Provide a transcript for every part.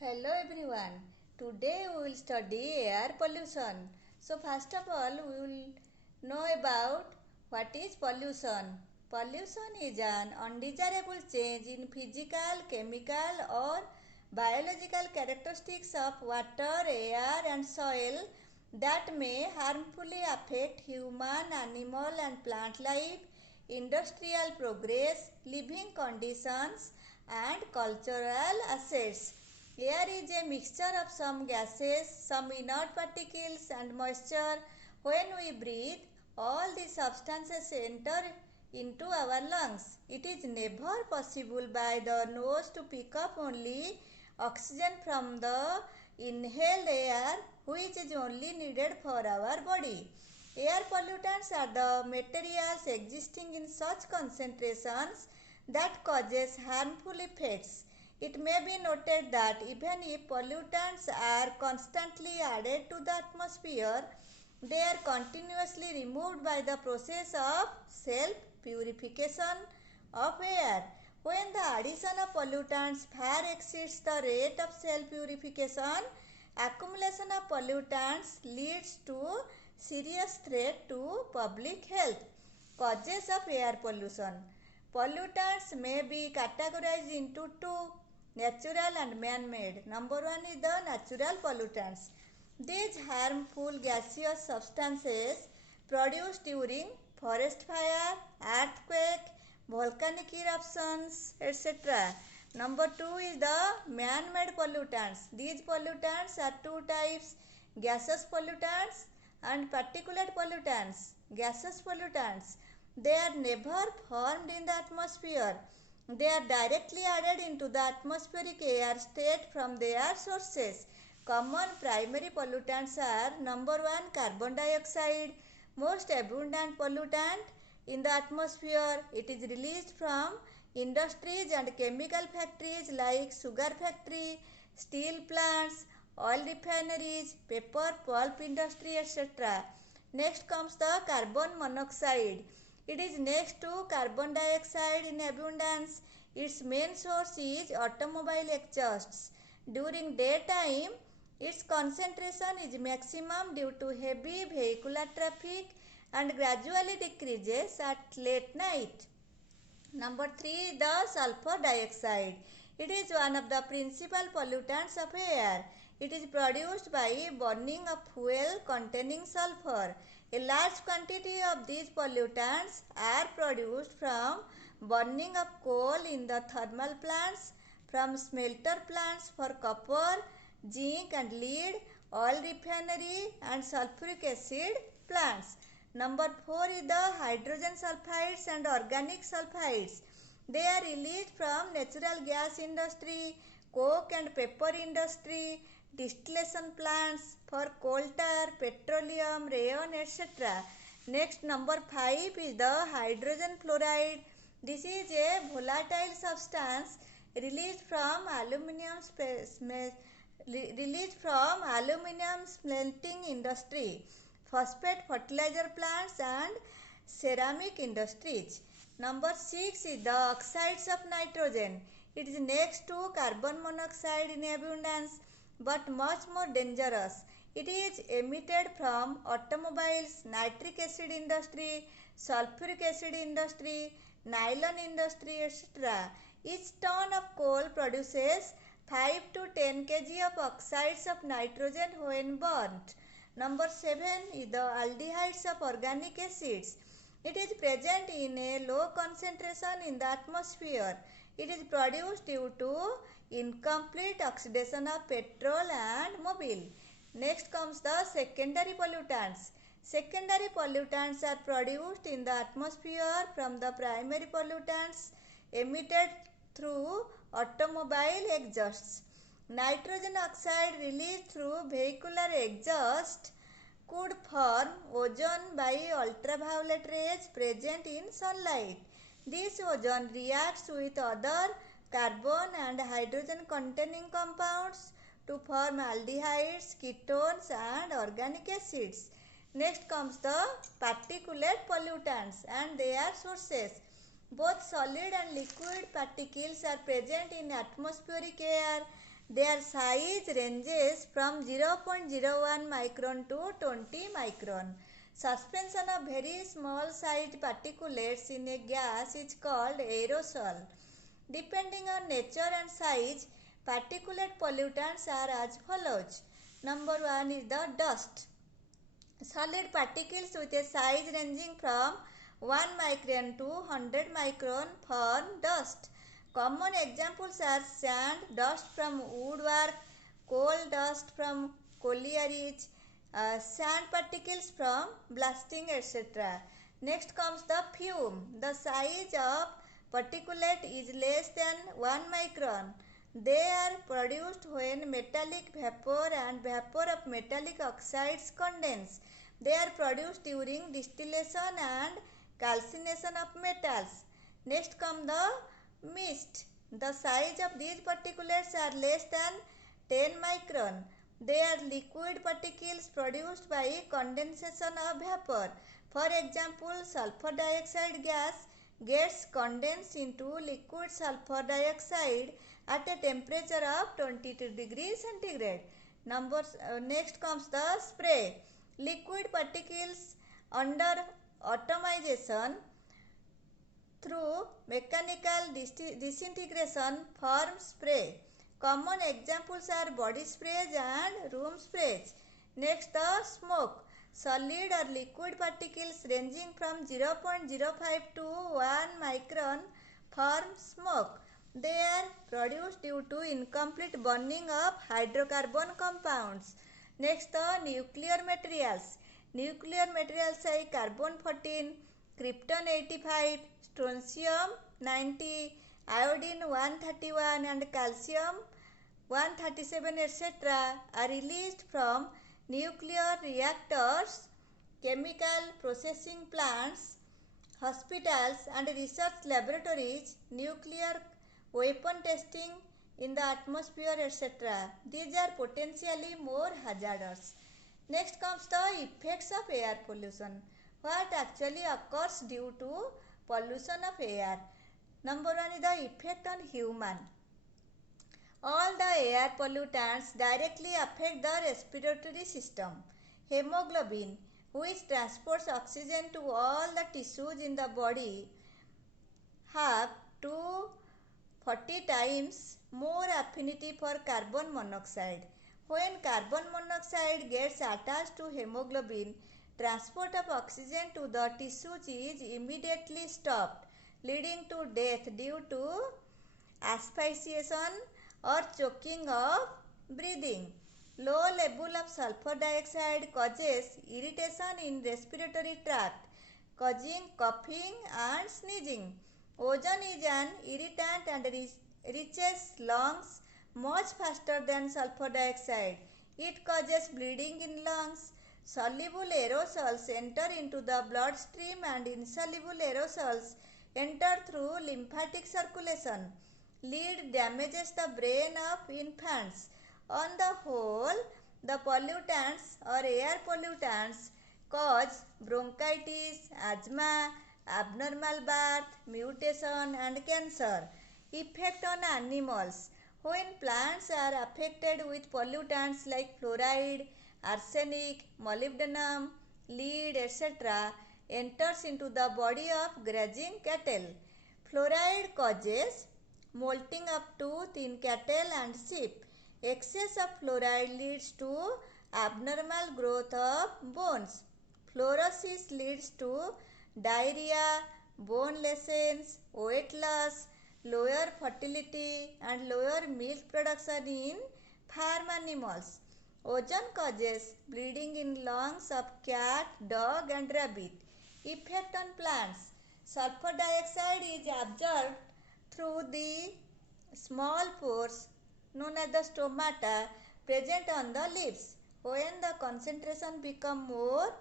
Hello everyone. Today we will study air pollution. So first of all we will know about what is pollution. Pollution is an undesirable change in physical, chemical or biological characteristics of water, air and soil that may harmfully affect human, animal and plant life, industrial progress, living conditions and cultural assets. Air is a mixture of some gases, some inert particles and moisture. When we breathe, all these substances enter into our lungs. It is never possible by the nose to pick up only oxygen from the inhaled air, which is only needed for our body. Air pollutants are the materials existing in such concentrations that causes harmful effects. It may be noted that even if pollutants are constantly added to the atmosphere, they are continuously removed by the process of self-purification of air. When the addition of pollutants far exceeds the rate of self-purification, accumulation of pollutants leads to serious threat to public health. Causes of air pollution. Pollutants may be categorized into two, natural and man-made. Number one is the natural pollutants. These harmful gaseous substances produced during forest fire, earthquake, volcanic eruptions, etc. Number two is the man-made pollutants. These pollutants are two types, gaseous pollutants and particulate pollutants. Gaseous pollutants, they are never formed in the atmosphere. They are directly added into the atmospheric air state from their sources. Common primary pollutants are number one, carbon dioxide, most abundant pollutant in the atmosphere. It is released from industries and chemical factories like sugar factory, steel plants, oil refineries, paper, pulp industry, etc. Next comes the carbon monoxide. It is next to carbon dioxide in abundance. Its main source is automobile exhausts. During daytime, its concentration is maximum due to heavy vehicular traffic and gradually decreases at late night. Number 3, the sulphur dioxide. It is one of the principal pollutants of air. It is produced by burning of fuel containing sulphur. A large quantity of these pollutants are produced from burning of coal in the thermal plants, from smelter plants for copper, zinc and lead, oil refinery and sulfuric acid plants. Number 4 is the hydrogen sulfides and organic sulfides. They are released from natural gas industry, coke and paper industry, distillation plants for coal tar, petroleum, rayon, etc. Next, number 5 is the hydrogen fluoride. This is a volatile substance released from aluminum smelting industry, phosphate fertilizer plants and ceramic industries. Number 6 is the oxides of nitrogen. It is next to carbon monoxide in abundance but much more dangerous. It is emitted from automobiles, nitric acid industry, sulfuric acid industry, nylon industry, etc. Each ton of coal produces 5 to 10 kg of oxides of nitrogen when burnt. Number 7 is the aldehydes of organic acids. It is present in a low concentration in the atmosphere. It is produced due to incomplete oxidation of petrol and mobile. Next comes the secondary pollutants. Secondary pollutants are produced in the atmosphere from the primary pollutants emitted through automobile exhausts. Nitrogen oxide released through vehicular exhaust could form ozone by ultraviolet rays present in sunlight. This ozone reacts with other carbon and hydrogen containing compounds to form aldehydes, ketones and organic acids. Next comes the particulate pollutants and their sources. Both solid and liquid particles are present in atmospheric air. Their size ranges from 0.01 micron to 20 micron. Suspension of very small sized particulates in a gas is called aerosol. Depending on nature and size, particulate pollutants are as follows. Number 1 is the dust. Solid particles with a size ranging from 1 micron to 100 micron form dust. Common examples are sand, dust from woodwork, coal dust from collieries, sand particles from blasting, etc. Next comes the fume. The size of particulate is less than 1 micron. They are produced when metallic vapor and vapor of metallic oxides condense. They are produced during distillation and calcination of metals. Next come the mist. The size of these particulates are less than 10 micron. They are liquid particles produced by condensation of vapor. For example, sulphur dioxide gas gets condensed into liquid sulphur dioxide at a temperature of 22 degrees centigrade. Next comes the spray. Liquid particles under atomization through mechanical disintegration form spray. Common examples are body sprays and room sprays. Next, the smoke. Solid or liquid particles ranging from 0.05 to 1 micron form smoke. They are produced due to incomplete burning of hydrocarbon compounds. Next, the nuclear materials. Nuclear materials like carbon 14, krypton 85, strontium 90, iodine 131 and calcium 137, etc. are released from nuclear reactors, chemical processing plants, hospitals and research laboratories, nuclear weapon testing in the atmosphere, etc. These are potentially more hazardous. Next comes the effects of air pollution. What actually occurs due to pollution of air? Number 1 is the effect on human. All the air pollutants directly affect the respiratory system. Hemoglobin, which transports oxygen to all the tissues in the body, have 240 times more affinity for carbon monoxide. When carbon monoxide gets attached to hemoglobin, transport of oxygen to the tissues is immediately stopped, leading to death due to asphyxiation or choking of breathing. Low level of sulphur dioxide causes irritation in respiratory tract, causing coughing and sneezing. Ozone is an irritant and reaches lungs much faster than sulphur dioxide. It causes bleeding in lungs. Soluble aerosols enter into the bloodstream and insoluble aerosols enter through lymphatic circulation. Lead damages the brain of infants. On the whole, the pollutants or air pollutants cause bronchitis, asthma, abnormal birth, mutation and cancer. Effect on animals. When plants are affected with pollutants like fluoride, arsenic, molybdenum, lead, etc., enters into the body of grazing cattle. Fluoride causes molting of tooth in cattle and sheep. Excess of fluoride leads to abnormal growth of bones. Fluorosis leads to diarrhea, bone lesions, weight loss, lower fertility and lower milk production in farm animals. Ozone causes bleeding in lungs of cat, dog and rabbit. Effect on plants. Sulphur dioxide is absorbed through the small pores known as the stomata present on the leaves. When the concentration becomes more,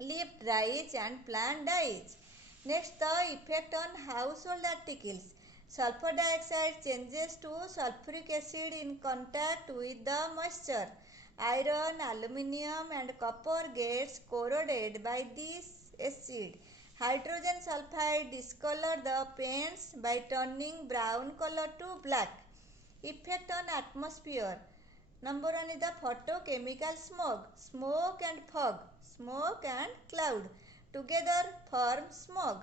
leaf dries and plant dies. Next, the effect on household articles. Sulphur dioxide changes to sulfuric acid in contact with the moisture. Iron, aluminium and copper gets corroded by this acid. Hydrogen sulfide discolor the paints by turning brown color to black. effect on atmosphere. Number one is the photochemical smoke. Smoke and fog, smoke and cloud together form smog.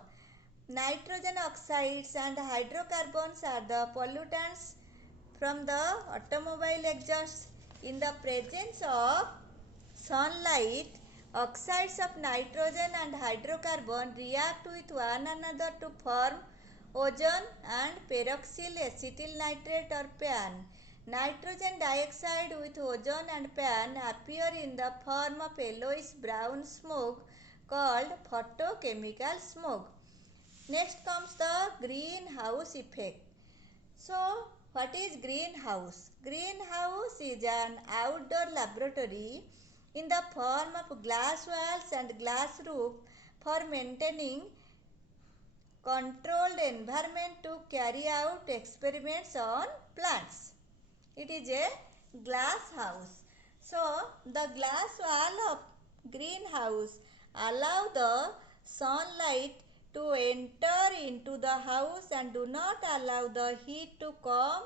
Nitrogen oxides and hydrocarbons are the pollutants from the automobile exhaust. In the presence of sunlight, oxides of nitrogen and hydrocarbon react with one another to form ozone and peroxyl acetyl nitrate or PAN. Nitrogen dioxide with ozone and PAN appear in the form of yellowish brown smoke called photochemical smoke. Next comes the greenhouse effect. So, what is greenhouse? Greenhouse is an outdoor laboratory in the form of glass walls and glass roof for maintaining controlled environment to carry out experiments on plants. It is a glass house. So, the glass wall of greenhouse allow the sunlight to enter into the house and do not allow the heat to come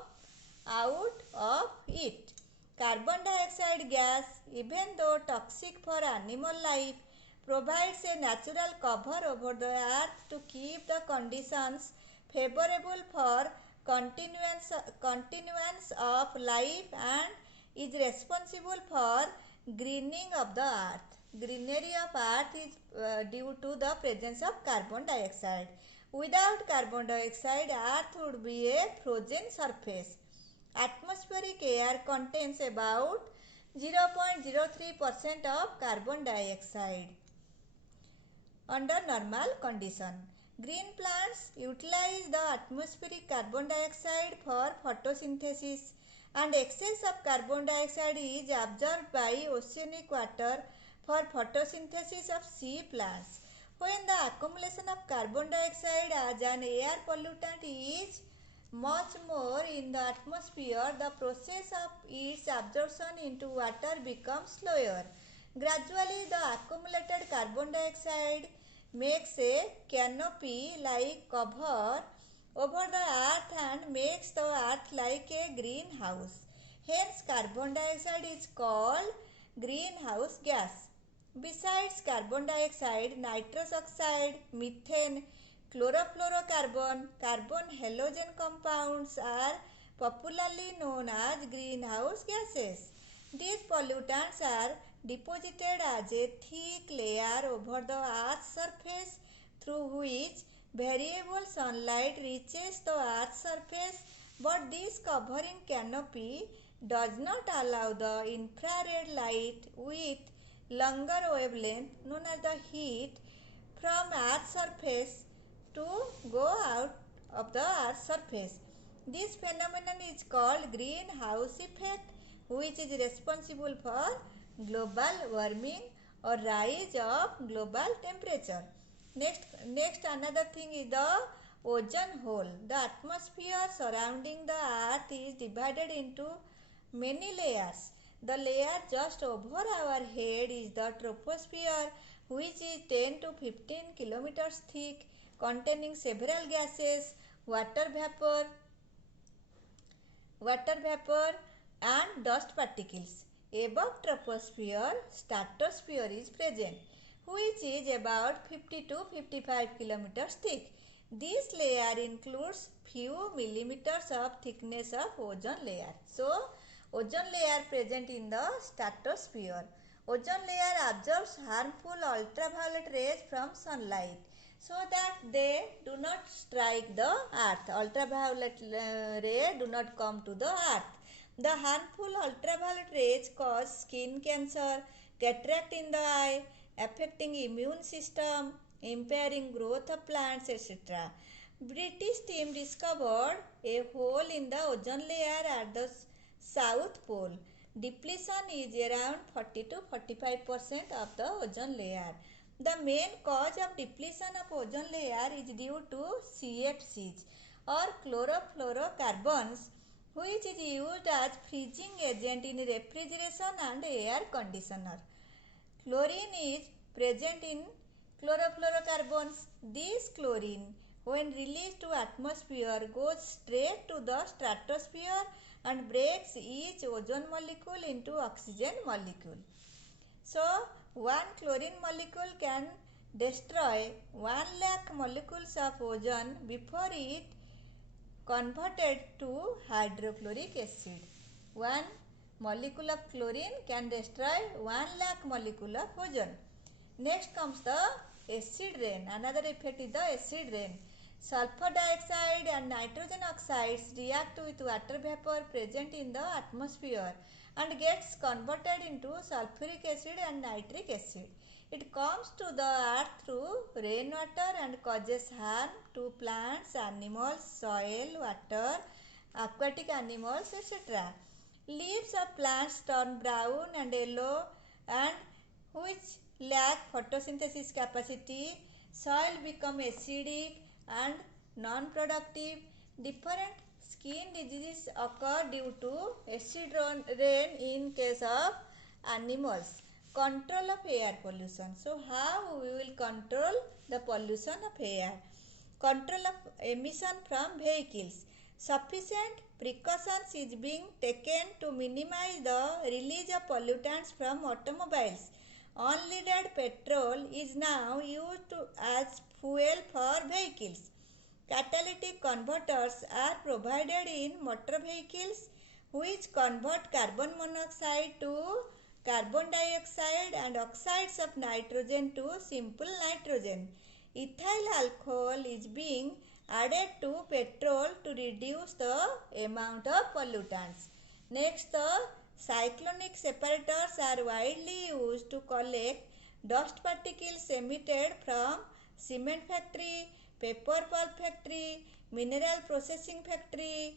out of it. Carbon dioxide gas, even though toxic for animal life, provides a natural cover over the earth to keep the conditions favorable for continuance of life and is responsible for greening of the earth. Greenery of earth is due to the presence of carbon dioxide. Without carbon dioxide, earth would be a frozen surface. Atmospheric air contains about 0.03% of carbon dioxide under normal condition. Green plants utilize the atmospheric carbon dioxide for photosynthesis, and excess of carbon dioxide is absorbed by oceanic water for photosynthesis of sea plants. When the accumulation of carbon dioxide as an air pollutant is much more in the atmosphere, the process of its absorption into water becomes slower. Gradually, the accumulated carbon dioxide makes a canopy-like cover over the earth and makes the earth like a greenhouse. Hence, carbon dioxide is called greenhouse gas. Besides carbon dioxide, nitrous oxide, methane, chlorofluorocarbon, carbon halogen compounds are popularly known as greenhouse gases. These pollutants are deposited as a thick layer over the earth's surface through which variable sunlight reaches the earth's surface, but this covering canopy does not allow the infrared light with longer wavelength known as the heat from earth's surface to go out of the earth's surface. This phenomenon is called greenhouse effect, which is responsible for global warming or rise of global temperature. Next another thing is the ozone hole. The atmosphere surrounding the earth is divided into many layers. The layer just over our head is the troposphere, which is 10 to 15 kilometers thick, containing several gases, water vapor and dust particles. Above troposphere, stratosphere is present, which is about 50 to 55 kilometers thick. This layer includes few millimeters of thickness of ozone layer. So, ozone layer present in the stratosphere. Ozone layer absorbs harmful ultraviolet rays from sunlight so that they do not strike the earth. Ultraviolet rays do not come to the earth. The harmful ultraviolet rays cause skin cancer, cataract in the eye, affecting immune system, impairing growth of plants, etc. British team discovered a hole in the ozone layer at the South Pole. Depletion is around 40 to 45% of the ozone layer. The main cause of depletion of ozone layer is due to CFCs or chlorofluorocarbons, which is used as freezing agent in refrigeration and air conditioner. Chlorine is present in chlorofluorocarbons. This chlorine, when released to atmosphere, goes straight to the stratosphere and breaks each ozone molecule into oxygen molecule. So, one chlorine molecule can destroy 1 lakh molecules of ozone before it converted to hydrochloric acid. One molecule of chlorine can destroy 1 lakh molecule of ozone. Next comes the acid rain. Another effect is the acid rain. Sulphur dioxide and nitrogen oxides react with water vapor present in the atmosphere and gets converted into sulfuric acid and nitric acid. It comes to the earth through rainwater and causes harm to plants, animals, soil, water, aquatic animals, etc. Leaves of plants turn brown and yellow and which lack photosynthesis capacity. Soil become acidic and non-productive. Different skin diseases occur due to acid rain in case of animals. Control of air pollution. So how we will control the pollution of air? Control of emission from vehicles. Sufficient precautions is being taken to minimize the release of pollutants from automobiles. Unleaded petrol is now used as fuel for vehicles. Catalytic converters are provided in motor vehicles which convert carbon monoxide to carbon dioxide and oxides of nitrogen to simple nitrogen. Ethyl alcohol is being added to petrol to reduce the amount of pollutants. Next, the cyclonic separators are widely used to collect dust particles emitted from cement factory, paper pulp factory, mineral processing factory,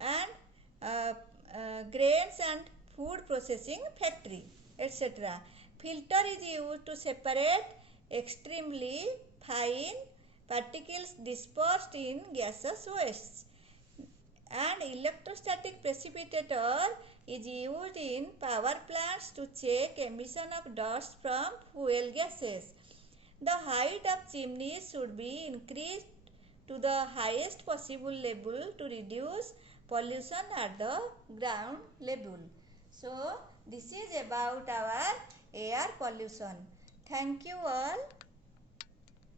and grains and food processing factory, etc. Filter is used to separate extremely fine particles dispersed in gaseous wastes. And electrostatic precipitator is used in power plants to check emission of dust from fuel gases. The height of chimneys should be increased to the highest possible level to reduce pollution at the ground level. So, this is about our air pollution. Thank you all.